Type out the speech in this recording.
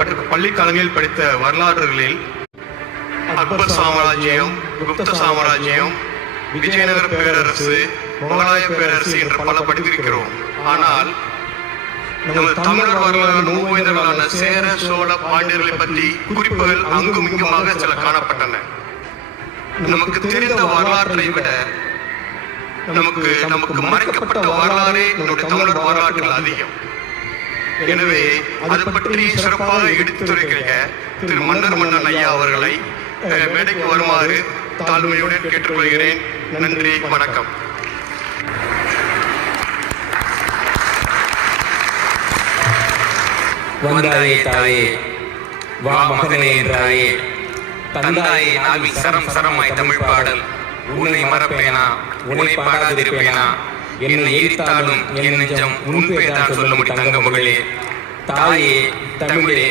பள்ளி காலங்களில் படித்த வரலாறுகளில் அக்பர் சாம்ராஜ்யம் குப்த சாம்ராஜ்யம் விஜயநகர பேரரசு முகலாய பேரரசு என்று பல படித்திருக்கிறோம். ஆனால் நமது தமிழர் வரலாறு மூவேந்தர்களான சேர சோழ பாண்டியர்களை பற்றி குறிப்புகள் அங்கும் இங்குமாக சில காணப்பட்டன. நமக்கு தெரிந்த வரலாற்றை விட நமக்கு நமக்கு மறைக்கப்பட்ட வரலாறே நம்முடைய தமிழர் வரலாற்றில் அதிகம். எனவே அது பற்றி சிறப்பாக எடுத்துரைக்கிற திரு மன்னர் மன்னன் ஐயா அவர்களை மேடைக்கு வருமாறு தாழ்மையுடன் கேட்டுக்கொள்கிறேன். நன்றி வணக்கம். வந்தாயே தாயே வா மகனே என்றாயே. தந்தாயே நாவி சரம் சரமாய் தமிழ் பாடல் உன்னை மறப்பேனா? உன்னை பாடாதிருப்பேனா? என்னை எரித்தாலும் என் நெஞ்சம் பேர்தான் சொல்ல முடி தங்க மகளே தாயே தமிழே.